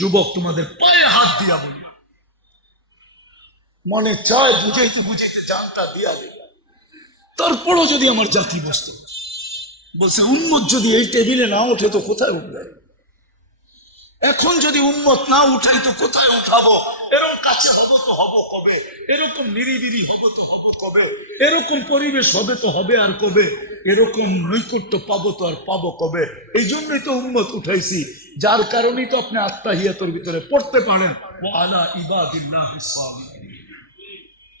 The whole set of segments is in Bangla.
যুবক তোমাদের পায়ে হাত দিয়া বলি মনে চায় বুঝাইতে বুঝাইতে জানটা দিয়া দেবে তারপরও যদি আমার জাতি বসতে, বলছে উন্মত যদি এই টেবিলে না ওঠে তো কোথায় উঠবে? এখন যদি উন্মত না উঠাই তো কোথায় উঠাবো? এরকম কাছে হব তো হব কবে? এরকম নিরিবিরি হব তো হব কবে? এরকম পরিবেশ হবে তো হবে আর কবে? এরকম নৈকট্য পাবো তো আর পাবো কবে? এই জন্যই তো উন্মত উঠাইছি। যার কারণেই তো আপনি আত্মাহিয়াতর ভিতরে পড়তে পারেন। ও আলা ইবাদিল্লাহ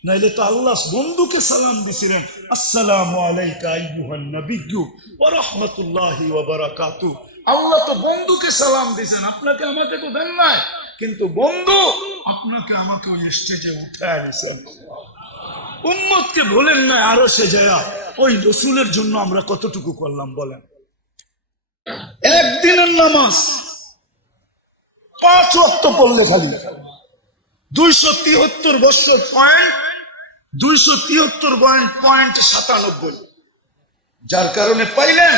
নাইলে তো আল্লাহ বন্ধুকে সালাম দিছিলেন। আসসালামু আলাইকা আইয়ুহান নাবিয়্যু ওয়া রাহমাতুল্লাহি ওয়া বারাকাতু। আল্লাহ তো বন্ধুকে সালাম দিছেন। আপনাকে আমাকে তো দেন নাই। কিন্তু বন্ধু, আপনাকে আমাকে ওই স্টেজে উঠায় দিছেন উম্মতকে ভুলেন না আরও সে যায় ওই রসুলের জন্য আমরা কতটুকু করলাম বলেন? একদিনের নামাজ পাঁচ ওয়াক্ত পড়লে খালি দুইশো তিয়াত্তর বছর পয়েন্ট দুইশো তিয়াত্তর পয়েন্ট পয়েন্ট সাতানব্বই। যার কারণে পাইলেন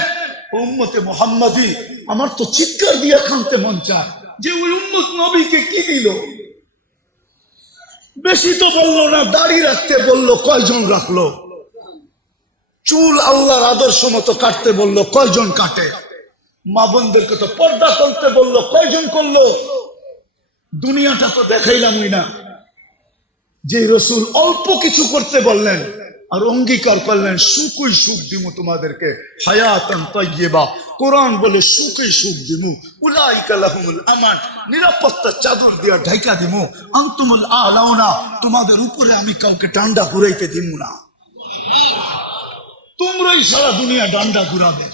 উম্মতে মোহাম্মদী। আমার তো চিৎকার দিয়া খানতে মন চায়। যে ওই উম্মত নবীকে কি দিল? বেশি তো বলল না, দাড়ি রাখতে বলল, কয়জন রাখল? চুল আল্লাহর আদর্শ মতো কাটতে বলল, কয়জন কাটে? মা বোনদেরকে তো পর্দা করতে বলল, কয়জন করল? দুনিয়াটা তো দেখাইলামই না। যে রসুল অল্প কিছু করতে বললেন আর অঙ্গীকার করলেন, সুখই সুখ দিমু তোমাদেরকে, হায়াতন তৈবা কোরআন বলে, সুখই সুখ দিমু। উলাইকা লাহুমুল আমান, নিরাপত্তা চাদর দিয়া ঢাইকা দিমু। আন্তুমুল আলাউনা, তোমাদের উপরে আমি কাউকে ডান্ডা ঘুরাইতে দিমু না। তোমরাই সারা দুনিয়া ডান্ডা ঘুরাবে।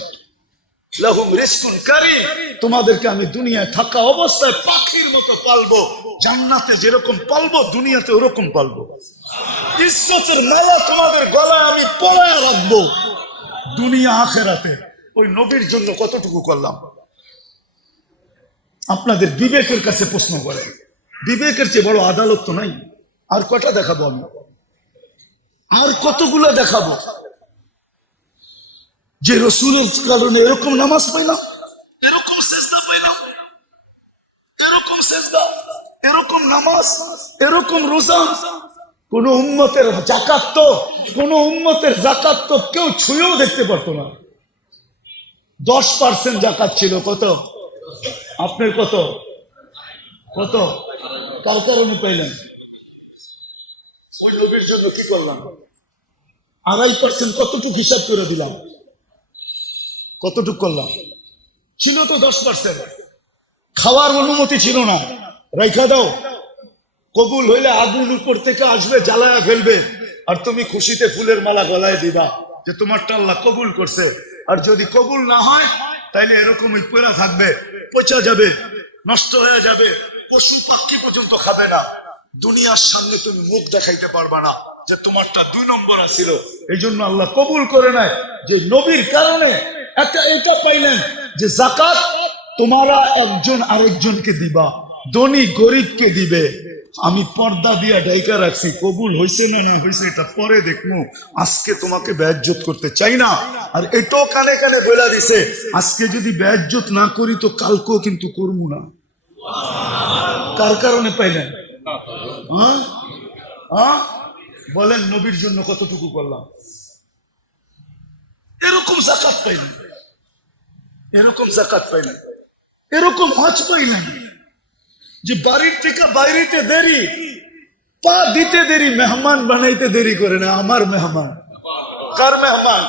লাহুম রিস্কুন কারিম। তোমাদেরকে আমি দুনিয়ায় থাকা অবস্থায় পাখির মতো পালবো। জান্নাতে যেরকম পালবো, দুনিয়াতে ওরকম পালবো। ইজ্জতের মালা তোমাদের গলায় আমি পরায় রাখব। দুনিয়া আখেরাতে। ওই নবীর জন্য কতটুকু করলাম? আপনাদের বিবেকের কাছে প্রশ্ন করে। বিবেকের চেয়ে বড় আদালত তো নাই। আর কটা দেখাবো আমি? আর কতগুলো দেখাবো? যে রসুলের কারণে এরকম নামাজ পাইলাম এরকম সেজদা পাইলাম এরকম সেজদা, এরকম নামাজ, এরকম রোজা কোন উম্মতের জাকাত তো কোন উম্মতের জাকাত তো কেউ ছুঁয়েও দেখতে পারতো না। দশ পার্সেন্ট জাকাত ছিল কত? আপনার কত? কত? কার কারণে পাইলেন জন্য কি করলাম? আড়াই পার্সেন্ট কতটুকু হিসাব করে দিলাম? কতটুক করলাম? ছিল তো দশ পার্সেন্ট খাওয়ার অনুমতি ছিল না। রেখা দাও। কবুল হইলে আগুন উপর থেকে আসবে, জ্বালায়া ফেলবে। আর তুমি খুশিতে ফুলের মালা গলায় দিবা যে তোমারটা আল্লাহ কবুল করছে। আর যদি কবুল না হয়, তাইলে এরকমই পেরা থাকবে, পচা যাবে, নষ্ট হয়ে যাবে, পশু পাখি পর্যন্ত খাবে না। দুনিয়ার সামনে তুমি মুখ দেখাইতে পারবা না যে তোমারটা দুই নম্বর আছিল। এই জন্য আল্লাহ কবুল করে নাই যে নবীর কারণে একটা এটা পাইলেন যে জাকাত তোমারা একজন আরেকজনকে দিবা, ধনী গরিবকে দিবে। আমি পর্দা দিয়া ডাইকা রাখছি, কবুল হয়েছে না না হয়েছে এটা পরে দেখব আজকে তোমাকে ব্যাজ্জত করতে চাই না। আর এটাও কানে কানে বলে দিছে, আজকে যদি ব্যাজ্জত না করি তো কালকেও কিন্তু করব না। কার কারণে পাইলেন? হ্যাঁ? হ্যাঁ? বলেন নবীর জন্য কতটুকু করলাম। এরকম জাকাত পাইলেন। এরকম জাকাত পাইলেন। এরকম হজ পাইলেন। যে বাড়ির থেকে বাইরেতে দেরি পা দিতে দেরি মেহমান বানাইতে দেরি করে না আমার মেহমান। কার মেহমান?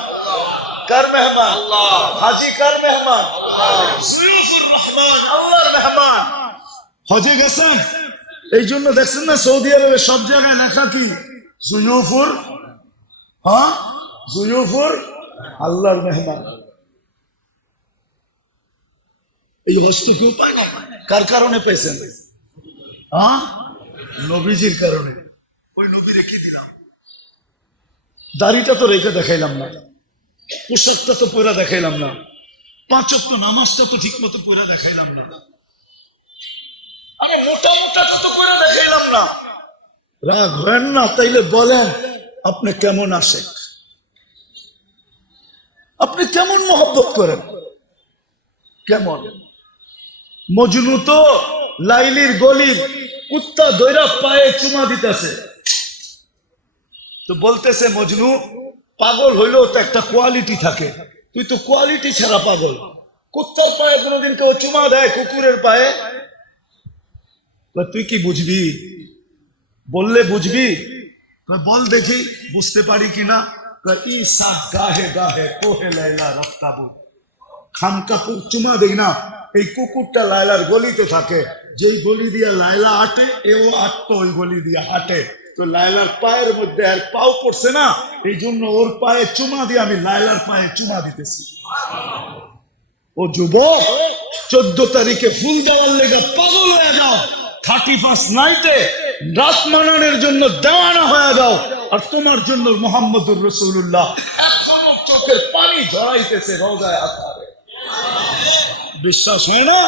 কার মেহমান? হাজি কার মেহমান? রহমান। আল্লাহর মেহমান। হজে গেছেন এই জন্য দেখছেন না সৌদি আরবে সব জায়গায় লেখা কি সুয়ুফুর হ্যাঁ? সুয়ুফুর আল্লাহর মেহমান। এই হস্ত কেউ পায় না? কার কারণে পেয়েছেন? নবীজির কারণে। ওই নবী রেখে দিলাম। দাড়িটা তো রেখে দেখাইলাম না। পোশাকটা তো দেখাইলাম না। পাঁচক তো নামাজটা তো ঠিক মতো দেখাইলাম না। আরে মোটা মোটাটা তো দেখাইলাম না। রাগ হয় না তাইলে বলেন আপনি কেমন আসে আপনি কেমন মহব্বত করেন? কেমন? মজনু তো লাইলির গলির কুত্তা দৈরা পায়ে চুমা দিতেছে। তো বলতেছে, মজনু, পাগল হইলেও তো একটা কোয়ালিটি থাকে। তুই তো কোয়ালিটি ছাড়া পাগল। কুত্তার পায়ে কোনোদিন কেউ চুমা দেয়, কুকুরের পায়ে? তুই কি বুঝবি? বললে বুঝবি? বল দেখি, বুঝতে পারি কিনা গাহে গাহে কোহে লাইলা রফতাবু খামকা চুমা দেই না। এই কুকুরটা লায়লার গলিতে থাকে। যেই গলি দিয়া লায়লা আটে, এও আটতো ওই গলি দিয়া হাঁটে। তো লায়লার পায়ের মধ্যে আর পাও পড়ছে না এই জন্য ওর পায়ে চুমা দিয়ে আমি লায়লার পায়ে চুমা দিতেছি। ও যুবক, চোদ্দ তারিখে ফুল দেওয়ার লেগে পাগল হয়ে যাও। থার্টি ফার্স্ট নাইটে রাত মানানোর জন্য দেওয়ানা হয়ে যাও। আর তোমার জন্য মোহাম্মদুর রসুল্লাহ এখনও চোখের পানি ঝরাইতেছে রোজায় আকারে বিশ্বাস হয় না?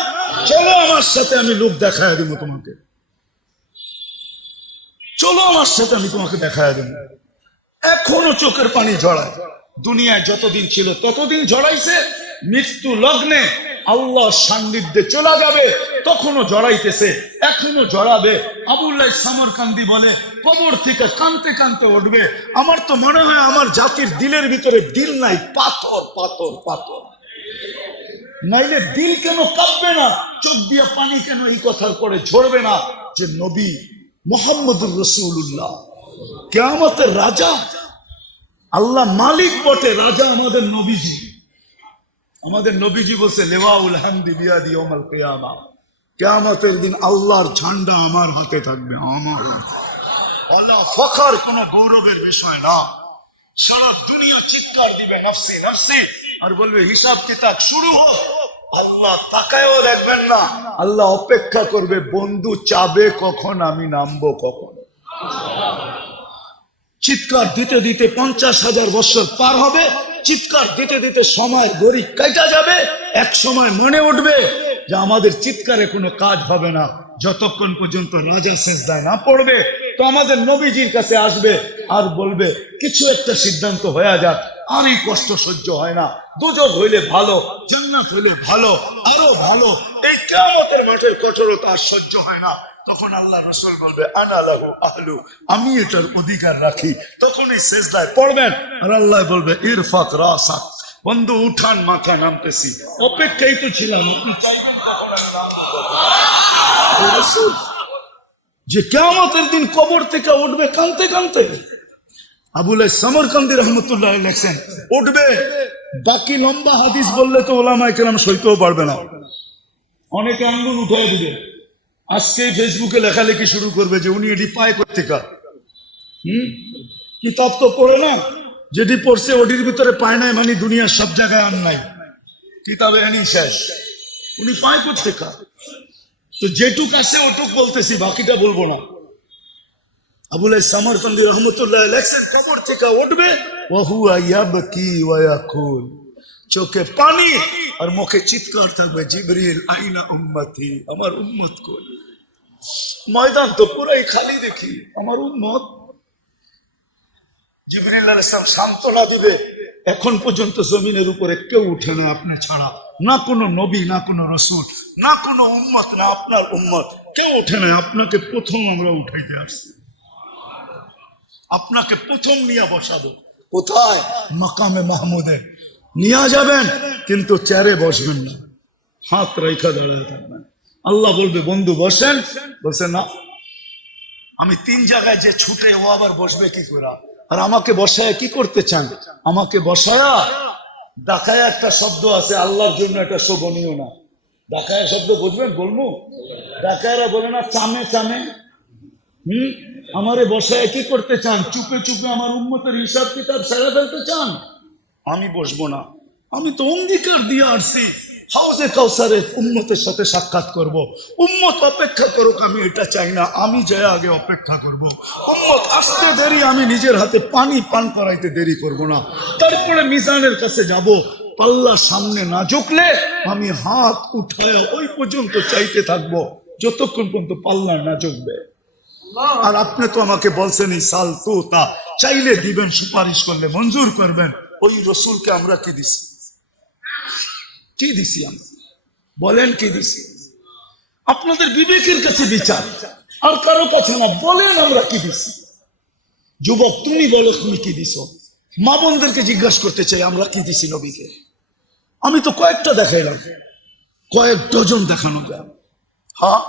চলো আমার সাথে আমি লোক দেখায় দেবো তোমাকে। চলো আমার সাথে আমি তোমাকে দেখায় দেবো। এখনও চোখের পানি ঝরায় দুনিয়ায় যতদিন ছিল ততদিন ঝরাইছে মৃত্যু লগ্নে আল্লাহ সান্নিধ্যে চলে যাবে, তখনও জড়াইতেছে এখনও জড়াবে। আবুল্লাহ সামরকান্দি বলে, কবর থেকে কানতে কানতে উঠবে। আমার তো মনে হয় আমার জাতির দিলের ভিতরে দিল নাই, পাথর পাথর পাথর। নাইলে দিল কেন কাঁপবে না? চোখ দিয়ে পানি কেন এই কথার পরে ঝরবে না? যে নবী মোহাম্মদুর রসুল্লাহ কেয়ামতের রাজা? আল্লাহ মালিক বটে, রাজা আমাদের নবীজি। আমাদের নবীজি বলছে, লেওয়াউল হামদি বিয়াদি ওমাল কেয়ামা। কেয়ামতের দিন আল্লাহর ঝান্ডা আমার হাতে থাকবে, আমার আল্লাহ ফখর কোন গৌরবের বিষয় না। সারা দুনিয়া চিৎকার দিবে, নফসি নফসি। আর বলবে, হিসাব কিতাব শুরু হোক। আল্লাহ তাকায়ও দেখবেন না। আল্লাহ অপেক্ষা করবে, বন্ধু চাবে কখন, আমি নামবো কখন? চিৎকার দিতে দিতে পঞ্চাশ হাজার বছর পার হবে। চিৎকার দিতে দিতে সময় গড়ি কেটে যাবে। এক সময় মনে উঠবে যে আমাদের চিৎকারে কোনো কাজ হবে না। যতক্ষণ পর্যন্ত রাজা শেষদায় না পড়বে, তো আমাদের নবীজির কাছে আসবে আর বলবে, কিছু একটা সিদ্ধান্ত হয়ে যাক আর কষ্ট সহ্য হয় না। দুজক হইলে ভালো, জান্নাত হইলে ভালো, আরও ভালো। এই কেমতের মাঠের কঠোরতা সহ্য হয় না। তখন আল্লাহ রসুল বলবে, আনা লাহু আহলু, আমি এটার অধিকার রাখি। তখনই শেষদায় পড়বেন আর আল্লাহ বলবে, ইরফাত রাসাক, বন্ধু, উঠান মাথা নামতেছি। অপেক্ষাই তো ছিলাম। যে কেমতের দিন কবর থেকে উঠবে কানতে কানতে আবুল সমরকান্দি রহমতুল্লাহ লেখছেন, উঠবে বাকি লম্বা হাদিস বললে তো ওলামাই কেরাম সইতেও পারবে না। অনেকে আঙ্গুল উঠাই দিবে। আজকে ফেসবুকে লেখালেখি শুরু করবে যে উনি এটি পায় কোথেকা হুম? কিতাব তো পড়ে না। যেটি পড়ছে ওটির ভিতরে পায় নাই মানে দুনিয়ার সব জায়গায় আর নাই। কিতাবে আনি শেষ। উনি পায় কোথেকা তো যেটুক আছে ওটুক বলতেছি, বাকিটা বলব না। আবুল সামরকন্দি রহমতুল্লাহ লেখছেন, কবর থেকে উঠবে। চোখে পানি আর মুখে চিৎকার থাকবে, জিবরিল, আইনা উম্মতি, আমার উম্মত কই ময়দান তো পুরাই খালি দেখি, আমার উম্মত। জিবরিল দিবে, এখন পর্যন্ত জমিনের উপরে কেউ উঠে না আপনি ছাড়া। না কোনো নবী, না কোনো রসুল, না কোনো উম্মত, না আপনার উম্মত। কেউ উঠে না, আপনাকে প্রথম আমরা উঠাইতে আসছি। আপনাকে প্রথম নিয়ে বসাবো। কোথায়? মাকামে মাহমুদে। নিয়ে যাবেন কিন্তু চেয়ারে বসবেন না। হাত রেখা দাঁড়িয়ে থাকবেন। আল্লাহ বলবে বন্ধু বসেন। বলছে না। আমি তিন জায়গায় যে ছুটে ও আবার বসবে কি করে? আর আমাকে বসায় কি করতে চান? আমাকে বসায়া? ডাকায় একটা শব্দ আছে আল্লাহর জন্য এটা শোভনীয় না। ডাকায় শব্দ বুঝবেন বলব ডাকায়রা বলে না চামে চামে। হুম? আমারে বসায় কি করতে চান? চুপে চুপে আমার উন্মতের হিসাব কিতাব সারা ফেলতে চান? আমি বসবো না। আমি তো অঙ্গীকার দিয়ে আসছি। হাউসে কাউসারে উম্মতের সাথে সাক্ষাৎ করব। উম্মত অপেক্ষা করুক, আমি এটা চাই না। আমি যাই আগে অপেক্ষা করব। উম্মত আসতে দেরি, আমি নিজের হাতে পানি পান করাইতে দেরি করব না। তারপরে মিজানের কাছে যাব। পাল্লা সামনে না ঝুঁকলে আমি হাত উঠায় ওই পর্যন্ত চাইতে থাকব। যতক্ষণ পর্যন্ত পাল্লা না ঝুঁকবে। আর আপনি তো আমাকে বলছেনই সাল তো তা। চাইলে দিবেন, সুপারিশ করলে মঞ্জুর করবেন। ওই রসুলকে আমরা কি দিছি? কি দিছি আমরা? বলেন কি দিছি? আপনাদের বিবেকের কাছে বিচার। আর কারও কাছে না, বলেন আমরা কি দিছি? যুবক, তুমি বলো, তুমি কি দিছ? মা বোনদেরকে জিজ্ঞাসা করতে চাই, আমরা কি দিছি নবীকে? আমি তো কয়েকটা দেখাইলাম। কয়েক ডজন দেখানো যায় হ্যাঁ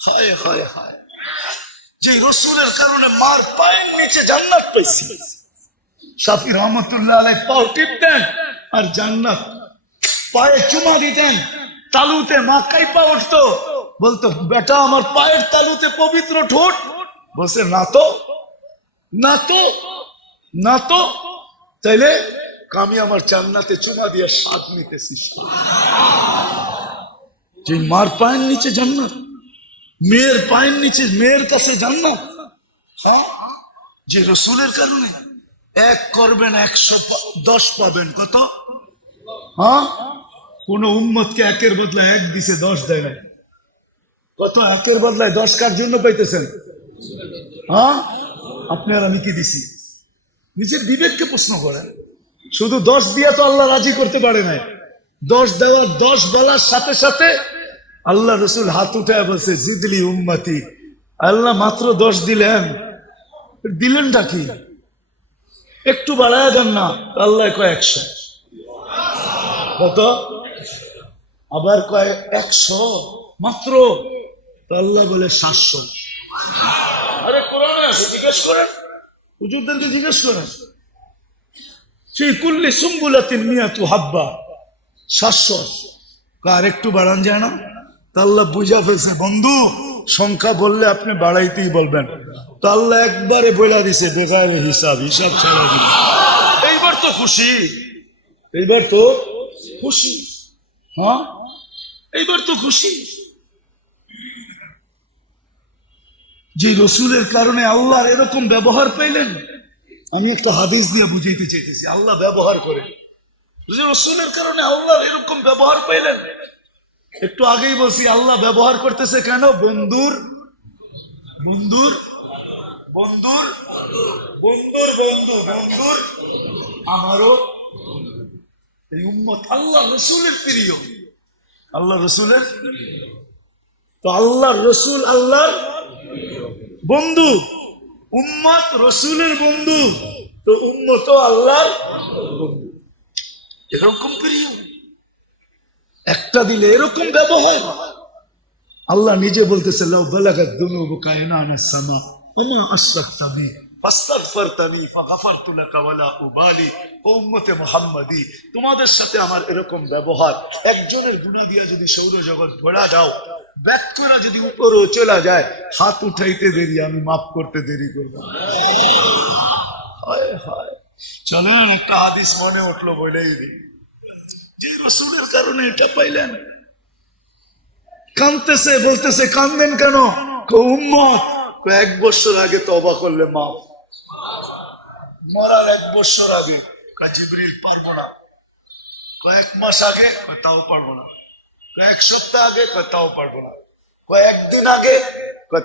হায় হায় হায়। যে রসুলের কারণে মার পায়ের নিচে জান্নাত পাইছি। শাফি রহমতুল্লাহ আলাই পাও টিপতেন আর জান্নাত। পায়ে চুমা দিতেন, তালুতে মা কাইপা উঠতো। বলতো, বেটা, আমার পায়ের তালুতে পবিত্র ঠোঁট। বলছে, না তো না তো না তো। তাইলে আমি আমার জান্নাতে চুমা দিয়ে স্বাদ নিতেছি। যে মার পায়ের নিচে জান্নাত। মেয়ের পায়ের নিচে মেয়ের কাছে জান্নাত। হ্যাঁ? যে রসুলের কারণে এক করবেন, একশো দশ পাবেন, কত? হ্যাঁ? কোন উম্মতকে একের বদলে এক দিছে, দশ দেয় না কত একের বদলায় দশ কার জন্য পাইতেছেন? হ্যাঁ? আপনি আর আমি কি দিছি? নিজের বিবেককে প্রশ্ন করেন। শুধু দশ দিয়ে তো আল্লাহ রাজি করতে পারে নাই। দশ দেওয়ার দশ বেলার সাথে সাথে আল্লাহ রসুল হাত উঠে বলছে জিদলি উম্মতি। আল্লাহ মাত্র দশ দিলেন। দিলেনটা কি? একটু বাড়ায় দেন না আল্লাহ কয় একশো। কত? আবার কয় একশো? মাত্র? আল্লাহ বলে সাতশো। আরে কোরআনে আছে জিজ্ঞেস করেন। হুজুরদেরকে জিজ্ঞেস করেন। সেই কুল্লি সুম্বুলাতিন মিয়া তু হাব্বা সাতশো। কার একটু বাড়ান যায় না? আল্লাহ বুঝা ফেলছে, বন্ধু, সংখ্যা বললে আপনি বাড়াইতেই বলবেন। তো আল্লাহ একবারে বলে দিছে বেকার হিসাব হিসাব ছেড়ে দিল এইবার তো খুশি। এইবার তো খুশি। হ্যাঁ? এইবার তো খুশি। যে রসুলের কারণে আল্লাহর এরকম ব্যবহার পাইলেন, আমি একটা হাদিস দিয়ে বুঝাইতে চাইতেছি, আল্লাহ ব্যবহার করে। রসুলের কারণে আল্লাহর এরকম ব্যবহার পাইলেন একটু আগেই বলছি, আল্লাহ ব্যবহার করতেছে কেন? বন্ধুর বন্ধুর বন্ধুর বন্ধুর বন্ধু বন্ধুর আমারও। এই উম্মত আল্লাহ রসুলের প্রিয়। আল্লাহ রসুলের। তো আল্লাহ রসুল আল্লাহর বন্ধু। উম্মত রসুলের বন্ধু। তো উম্মত আল্লাহর বন্ধু। এরকম প্রিয়। একটা দিলে এরকম ব্যবহার। আল্লাহ নিজে বলতেছে তোমাদের সাথে আমার এরকম ব্যবহার। একজনের গুনাহ দিয়া যদি সৌরজগৎ ভরা দাও, ব্যাক করে যদি উপরেও চলে যায়, হাত উঠাইতে দেরি, আমি মাফ করতে দেরি করব চলেন, একটা হাদিস মনে উঠল বলেই দিই। যে রসুলের কারণে এটা পাইলেন। কানতেছে বলতেছে কান্দেন কেন? উম্মত এক বছর আগে তবা করলে মাফ। মরার এক বছর আগে। জিবরিল, পারব না। কয়েক মাস আগে তাও পারব না। কয়েক সপ্তাহ আগে তাও পারব না। কয়েকদিন আগে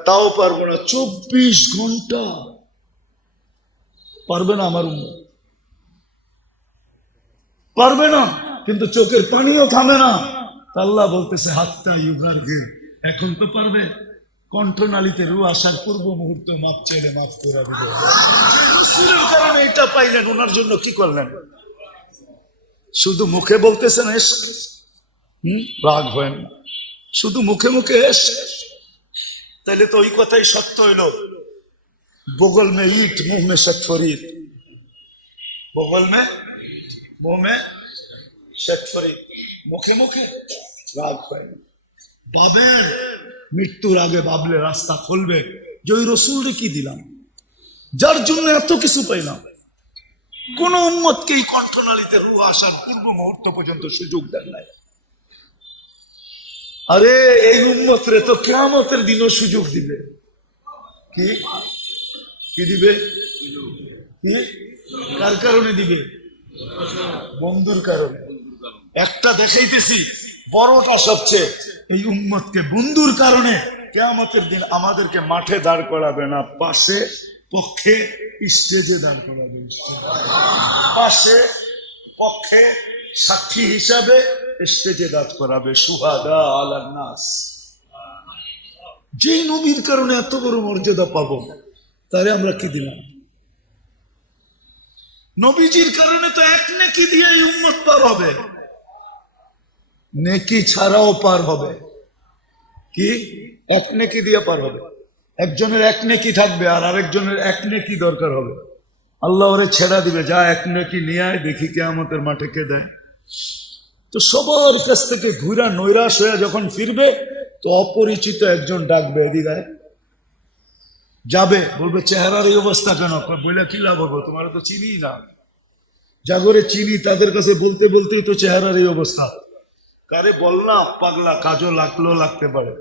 তাও পারব না। চব্বিশ ঘণ্টা। পারবে না আমার উম্মত। পারবে না। কিন্তু চোখের পানিও থামে না। আল্লাহ বলতেছে হাতটা ইউগার গের এখন তো পারবে কণ্ঠনালীতে রু আসার পূর্ব মুহূর্তে মাপ চাইলে মাফ করে কারণে এটা পাইলেন, ওনার জন্য কি করলেন? শুধু মুখে বলতেছেন, এস। হম? রাগ হয় না। শুধু মুখে মুখে, এস। তাহলে তো ওই কথাই সত্য হইল। বগল মে ইট মুখ মে সত ফরিদ। বগল মে মুখ মে ফরিদ মুখে মুখে। রাগ হয়। ভাবেন, মৃত্যুর আগে ভাবলে রাস্তা খুলবে। যে ওই রসুলরে কি দিলাম? যার জন্য এত কিছু পাইলাম। কোন উন্মতকে এই কণ্ঠনালীতে রু আসার পূর্ব মুহূর্ত পর্যন্ত সুযোগ দেন নাই। আরে, এই উন্মতরে তো কেমতের দিনও সুযোগ দিবে। কি? কি দিবে? কার কারণে দিবে? বন্ধুর কারণে। একটা দেখাইতেছি, বড়টা সবচেয়ে। এই উম্মতকে বন্ধুর কারণে কেয়ামতের দিন আমাদেরকে মাঠে দাঁড় করাবে না, পাশে, পক্ষে, স্টেজে দাঁড় করাবে। পাশে, পক্ষে, সাক্ষী হিসাবে স্টেজে দাঁড় করাবে, সুহাদা আলান্নাস যেই নবীর কারণে এত বড় মর্যাদা পাবো, তারে আমরা কি দিলাম? নবীজির কারণে তো এক নেকি দিয়ে এই উম্মত পার হবে। নেকি ছাড়াও পার হবে। কি? এক নেকি দিয়ে পার হবে। একজনের এক নেকি থাকবে আর আরেকজনের এক নেকি দরকার হবে। আল্লাহ ওরে ছেড়া দিবে, যা এক নেকি নিয়ে আয়, দেখি কেয়ামতের মাঠে কে দেয়। তো সবার কাছ থেকে ঘুরা নৈরাশ হয়ে যখন ফিরবে, তো অপরিচিত একজন ডাকবে, এদিকে যাবে, বলবে, চেহারার এই অবস্থা কেন? বলে কি লাভ হবে? তোমার তো চিনি না জাগরে চিনি, তাদের কাছে বলতে বলতেই তো চেহারার এই অবস্থা। কারে বল না, পাগলা। কাজও লাগল, লাগতে পারে।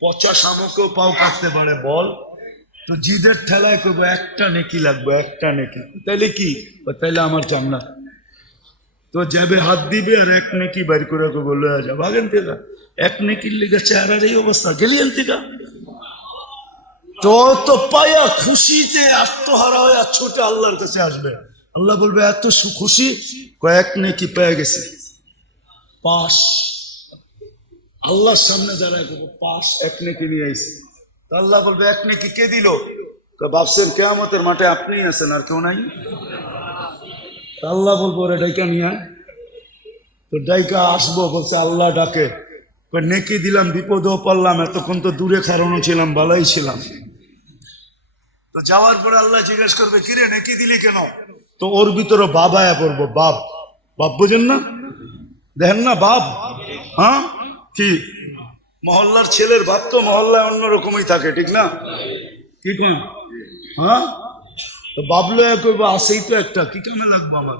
পচা শামুকেও পাও কাটতে পারে, বল। তো জিদের ঠেলায় করব, একটা নেকি লাগবে, একটা নেকি। তাইলে কি? তাইলে আমার জান্নাত তো যাবে হাত দিবে আর এক নেকি বাইর করে বলল যা। ভাগেন থেকে। এক নেকির লিগে চেহারার এই অবস্থা। গেলিয়েন থেকে? তো তো পায়া খুশিতে আত্মহারা হয়ে আর ছোটে আল্লাহর কাছে আসবে আল্লাহ বলবে, এত সু- খুশি? কয়েক নেকি পেয়ে গেছি। পাশ। আল্লাহর সামনে দাঁড়ায় পাশ। এক নেকি নিয়ে আইসি। তো আল্লাহ বলবে, এক নেকি কে দিল? ভাবছেন কেয়ামতের মাঠে আপনি আছেন, আর কেউ নাই। আল্লাহ বলব রে ডাইকা নিয়ে। তো ডাইকা আসব, বলছে, আল্লাহ ডাকে। নেকি দিলাম, বিপদেও পারলাম এতক্ষণ তো দূরে খারানো ছিলাম ভালোই ছিলাম। তো যাওয়ার পরে আল্লাহ জিজ্ঞেস করবে, কিরে, নেকি দিলি কেন? তো ওর ভিতরে বাবায়া পড়ব, বাপ। বাপ বুঝেন না? দেখেন না বাপ? হ্যাঁ? কি? মহল্লার ছেলের বাপ তো মহল্লায় অন্যরকমই থাকে, ঠিক না? কি কোন হ্যাঁ? বাবলো করব আসেই তো একটা, কি কামে লাগবো আমার?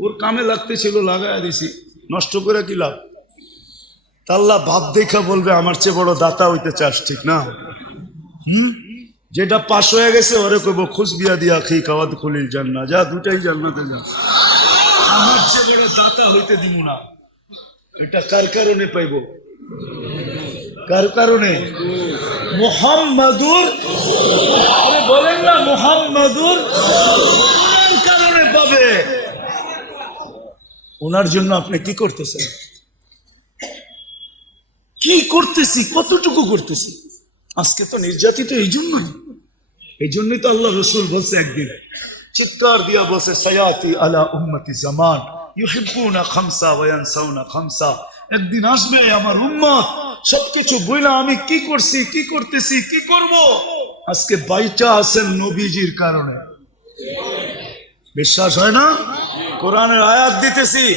ওর কামে লাগতে ছিল লাগাই দিছি। নষ্ট করে কি লাভ? তাল্লা ভাব দেখা বলবে, আমার চেয়ে বড় দাতা হইতে চাস, ঠিক না? হুম? যেটা পাশ হয়ে গেছে, ওরে কইব খুশ বিয়া দিয়া খেয়ে খাওয়াত খুলিল জান্না যা দুটাই জান্নাতে যা। আমার চেয়ে বড় দাতা হইতে দিব না। এটা কার কারণে পাইব? কার কারণে? মোহাম্মদুর বলেন না, মোহাম্মদুর কারণে পাবে? ওনার জন্য আপনি কি করতেছেন? কি করতেছি? কতটুকু করতেছি? আজকে তো নির্যাতিত এই জন্যই। এই জন্যই তো আল্লাহ রসুল বলছে একদিন, চিৎকার দিয়া বলছে, সয়াতি আলা উম্মতি জামান। একদিন আসবে আমার উম্মত, সবকিছু বইলা আমি কি করছি, কি করতেছি, কি করব? আজকে বাইচা আছেন নবীজির কারণে। বিশ্বাস হয় না? কোরআনের আয়াত দিতেছি।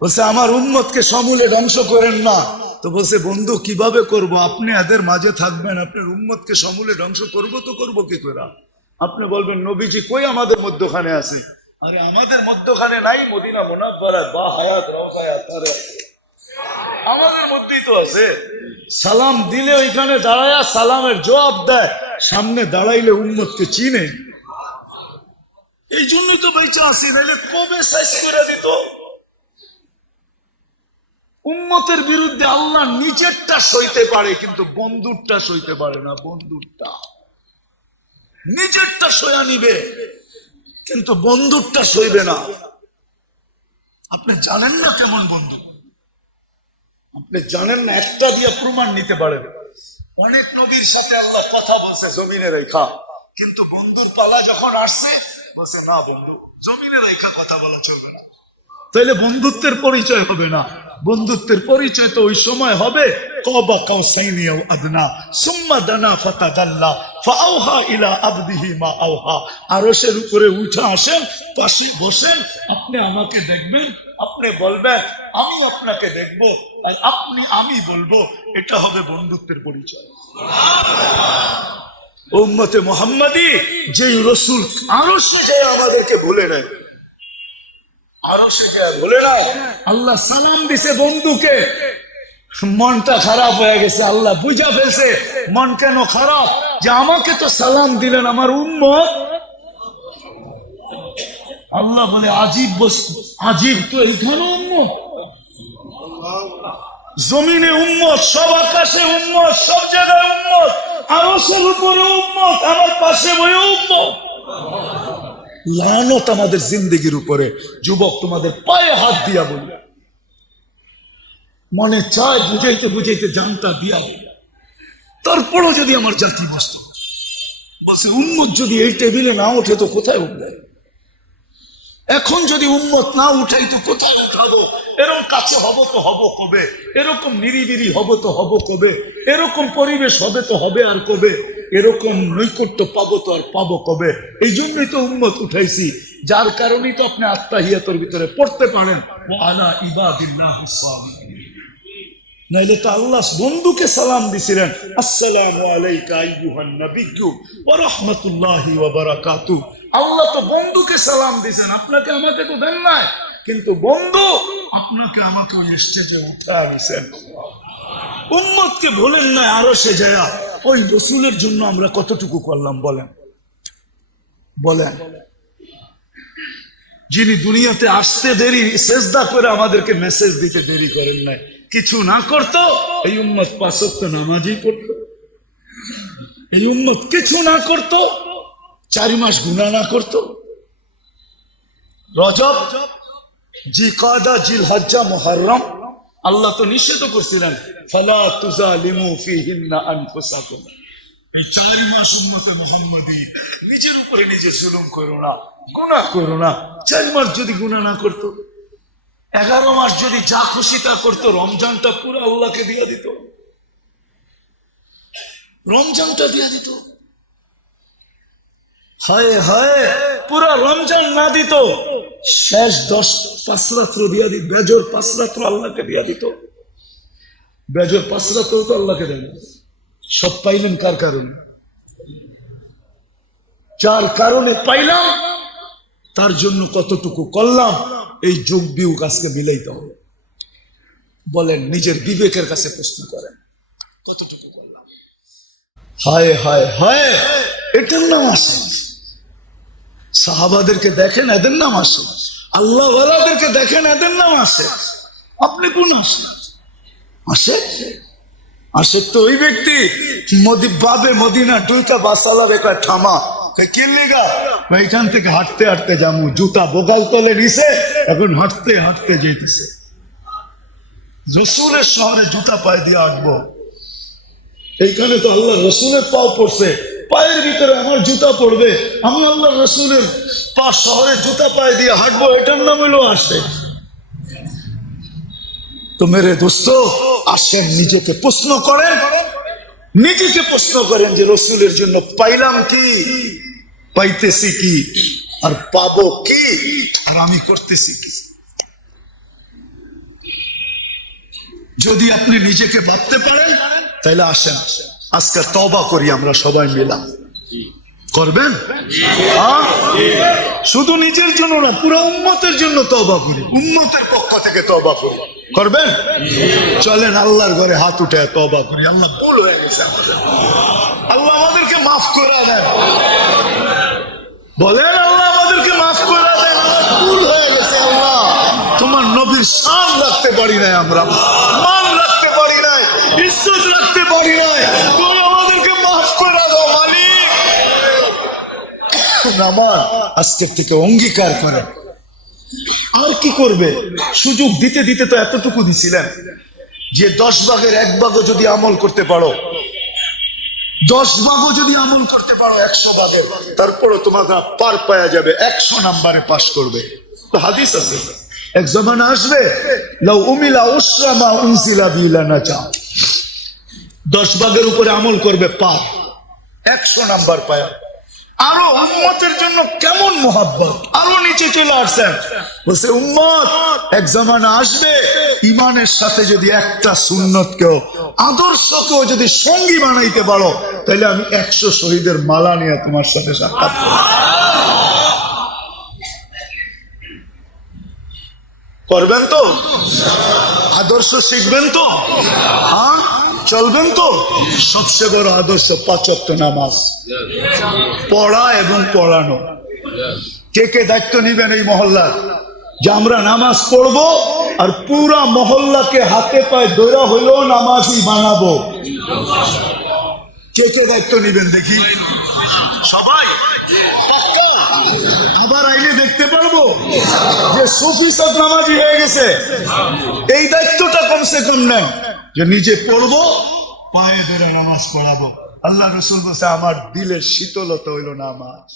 বলছে, আমার উম্মতকে সমূলে ধ্বংস করেন না। তো বলছে, বন্ধু, কীভাবে করব? আপনি এদের মাঝে থাকবেন, আপনার উম্মতকে সমূলে ধ্বংস করব তো করব কি করে? আপনি বলবেন, নবীজি কই আমাদের মধ্যখানে আছে? আরে আমাদের মধ্যখানে নাই মদিনা মোনাব্বারা বা হায়াত রওহায়াত আরে আমাদের মধ্যেই তো আছে। সালাম দিলে ওইখানে দাঁড়ায়া সালামের জবাব দেয়, সামনে দাঁড়াইলে চিনে। এই জন্যই তো বেঁচে আসি নাইলে কবে করে দিত? বিরুদ্ধে আল্লাহ নিজেরটা সইতে পারে, কিন্তু বন্ধুরটা সইতে পারে না, বন্ধুরটা। নিজেরটা সয়া নিবে। কিন্তু বন্ধুরটা সইবে না। আপনি জানেন না কেমন বন্ধু আপনি জানেন না, একটা দিয়ে প্রমাণ নিতে পারেন। অনেক নবীর সাথে আল্লাহ কথা বলছে, জমিনে রেখা কিন্তু বন্ধুর পালা যখন আসছে, বলছে, না বন্ধু, জমিনে রেখা কথা বলা চলবে না। তাইলে বন্ধুত্বের পরিচয় হবে না। বন্ধুত্বের পরিচয় তো ওই সময় হবে। কবা কাউসাইনি আও আদনা, সুম্মা দানা ফাতাদাল্লা ফাআওহা ইলা আবদিহি মা আওহা। আরশের উপরে উঠে আসেন, পাশে বসেন, আপনি আমাকে দেখবেন, আপনি বলবেন, আমি আপনাকে দেখব, আর আপনি আমি বলব, এটা হবে বন্ধুত্বের পরিচয়। উম্মতে মোহাম্মদী, যেই রসুল আরও সে যায় আমাদেরকে ভুলে নেয়। আল্লাহ সালাম দিছে বন্ধুকে। মনটা খারাপ হয়ে গেছে, আল্লাহ বুঝা ফেলছে। মন কেন খারাপ? যে আমাকে তো সালাম দিলেন আমার উম্মত। আল্লাহ বলে, আজীব বস্তু, আজীব তো এইখানে উম্মত। জমিনে উম্মত, সব আকাশে উম্মত, সব জায়গায় উম্মত। আরসের উপরে উম্মত, আমার পাশে বয়ে উম্মত। লানত আমাদের জিন্দগির উপরে, যুবক তোমাদের পায়ে হাত দিয়া বলবে মনে চায় বুঝাইতে বুঝাইতে জানটা দিয়া তারপরও যদি আমার জাতি বসত বলছে, উম্মত যদি এই টেবিলে না ওঠে তো কোথায় উঠবে? এখন যদি উন্মত না উঠাই তো কোথায় উঠাবো? এরকম কাছে হব তো হব কবে? এরকম নিরিবিরি হব তো হব কবে? এরকম পরিবেশ হবে তো হবে আর কবে? এরকম নৈকট্য পাবো তো আর পাবো কবে? এই জন্যই তো উম্মত উঠাইছি। যার কারণেই তো আপনি আত্মাহিয়াতর ভিতরে পড়তে পারেন। আলা নাইলে তো আল্লাহ বন্ধুকে সালাম দিছিলেন। আসসালামু আল্লাহ তো বন্ধুকে সালাম দিছেন। আপনাকে আমাকে তো দেন নাই। কিন্তু বন্ধু আপনাকে আমাকে উঠা দিছেন উম্মতকে ভুলেন না, আরও সে যায় ওই রসুলের জন্য আমরা কতটুকু করলাম, বলেন। বলেন। যিনি দুনিয়াতে আসতে দেরি, সেজদা করে আমাদেরকে মেসেজ দিতে দেরি করেন নাই। কিছু না করতো, এই উম্মত পাঁচক্ত নামাজই পড়তো। এই উম্মত কিছু না করতো, চারি মাস গুণা না করতো। রজব জি কাদা জিল হজ্জা মুহররম আল্লাহ তো নিষেধ করছিলেন ফিহিন্না আনফুসাকুম। এই মাস মোহাম্মদী, নিজের উপরে নিজে জুলুম করো না, গুনাহ করো না। চার মাস যদি গুনাহ না করতো, এগারো মাস যদি যা খুশি তা করতো, রমজানটা পুরো আল্লাহকে দিয়ে দিত। রমজানটা দিয়ে দিত। হায় হায়, পুরা রমজান না দিত। শেষ দশ পাঁচ রাত্র দিয়া দিত বেজর পাঁচ রাত্র আল্লাহকে দিয়া দিত। বেজর পাঁচ রাত্র তো আল্লাহকে দেন। সব পাইলেন কার কারণে? যার কারণে পাইলাম, তার জন্য কতটুকু করলাম, এই যোগ বিয়োগ আজকে মিলাইতে হবে। বলেন, নিজের বিবেকের কাছে প্রশ্ন করেন, কতটুকু করলাম? হায় হায় হায়, এটার নাম আসে সাহাবাদেরকে দেখেন, এদের নাম আসে আল্লাহ ওয়ালাদেরকে দেখেন, এদের নাম আসে আপনি কোন আসে আসে আসে তো ওই ব্যক্তি। বাবে মদিনা ডুইকা বাসালা রেখা থামা। কি থেকে হাঁটতে হাঁটতে যাব জুতা বোগাল তলে নিছে, এখন হাঁটতে হাঁটতে যেতেছে রসুলের শহরে জুতা পায়ে দিয়ে আঁকবো এইখানে তো আল্লাহ রসুলের পাও পড়ছে। পায়ের ভিতরে আমার জুতা পড়বে। আমি আল্লাহ রসুলের পা শহরে জুতা পায়ে দিয়ে হাঁটবো, এটার নাম হলো আসে। তো মেরে দোস্ত, আসেন নিজেকে প্রশ্ন করেন। নিজেকে প্রশ্ন করেন যে রসুলের জন্য পাইলাম কি? পাইতেছি কি? আর পাবো কি? আর আমি করতেছি কি? যদি আপনি নিজেকে ভাবতে পারেন তাহলে আসেন। আজকে তবা করি আমরা সবাই মিলাম করবেন? শুধু নিজের জন্য না, পুরো উম্মতের জন্য তবা করি। উম্মতের পক্ষ থেকে তবা করি। করবেন? চলেন, আল্লাহর ঘরে হাত উঠে তবা করি। আল্লাহ ভুল হয়ে গেছে আল্লাহ আমাদেরকে মাফ করে দেন। বলেন, আল্লাহ আমাদেরকে মাফ করে দেন। ভুল হয়ে গেছে আল্লাহ তোমার নবীর শান রাখতে পারি নাই আমরা। ইজ্জত রাখতে পারি নাই। তুমি আমাদেরকে মাফ করে দাও, মালিক। নামাজ আজকের থেকে অঙ্গীকার করে আর কি করবে? সুযোগ দিতে দিতে তো এতটুকু দিছিলেন। যে দশ ভাগের এক ভাগও যদি আমল করতে পারো, দশ ভাগও যদি আমল করতে পারো একশো ভাগের তারপরে তোমাকে পার পাওয়া যাবে, একশো নাম্বারে পাশ করবে। হাদিস আছে। এক জমানা আসবে, লাউ উমিলা উসরামা উনসিলা বিলা না চা দশ ভাগের উপরে আমল করবে পার একশো নাম্বার পায়া। আরও উম্মতের জন্য কেমন মোহাব্বত? আরও নিচে চলে আসছেন। বলছে, উম্মত, এক জামানা আসবে ইমানের সাথে যদি একটা সুন্নত কেউ আদর্শকেও যদি সঙ্গী বানাইতে পারো, তাহলে আমি একশো শহীদের মালা নিয়ে তোমার সাথে সাক্ষাৎ করব। করবেন তো? আদর্শ শিখবেন তো? হ্যাঁ? চলবেন তো? সবচেয়ে বড় আদর্শ পাঁচক্ত নামাজ। পড়া এবং পড়ানো। কে কে দায়িত্ব নিবেন এই মহল্লার? যে আমরা নামাজ পড়ব আর পুরা মহল্লাকে হাতে পায়ে দৈরা হইলেও নামাজই বানাবো। কে কে দায়িত্ব নিবেন দেখি? সবাই? আবার আইলে দেখতে পারব যে সুফি সব নামাজি হয়ে গেছে। এই দায়িত্বটা কমসে কম নেন। যে নিজে পড়ব, পায়ে ধরে নামাজ পড়াবো। আল্লাহ রসুল বলছে, আমার দিলের শীতলতা হইল নামাজ